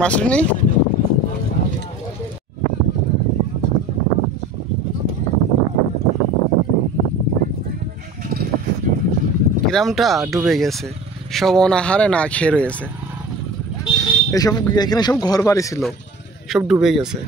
মাসুনি গ্রামটা ডুবে গেছে, সব অনাহারে না খেয়ে রয়েছে। এসব এখানে সব ঘর বাড়ি ছিল, সব ডুবে গেছে।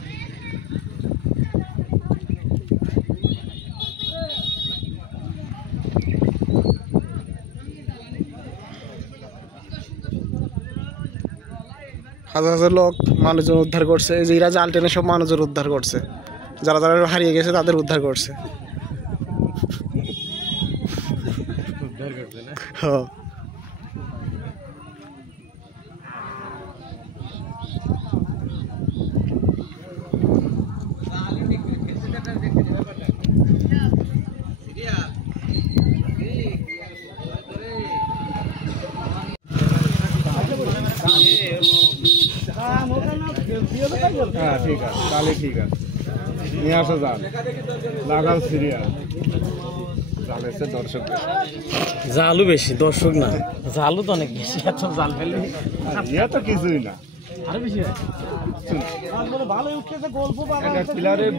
হাজার হাজার লোক মানুষজন উদ্ধার করছে, এই যে এরা জাল টেনে সব মানুষজন উদ্ধার করছে, যারা যারা হারিয়ে গেছে তাদের উদ্ধার করছে। হ্যাঁ ঠিক আছে, তাহলে ঠিক আছে, নিয়ে আসা যান, লাগাও সিরিয়াল। দর্শক জালও বেশি, দর্শক না, জালও তো অনেক বেশি। এত জাল ফেলে তো কিছুই না, আরো বেশি প্লেয়ারের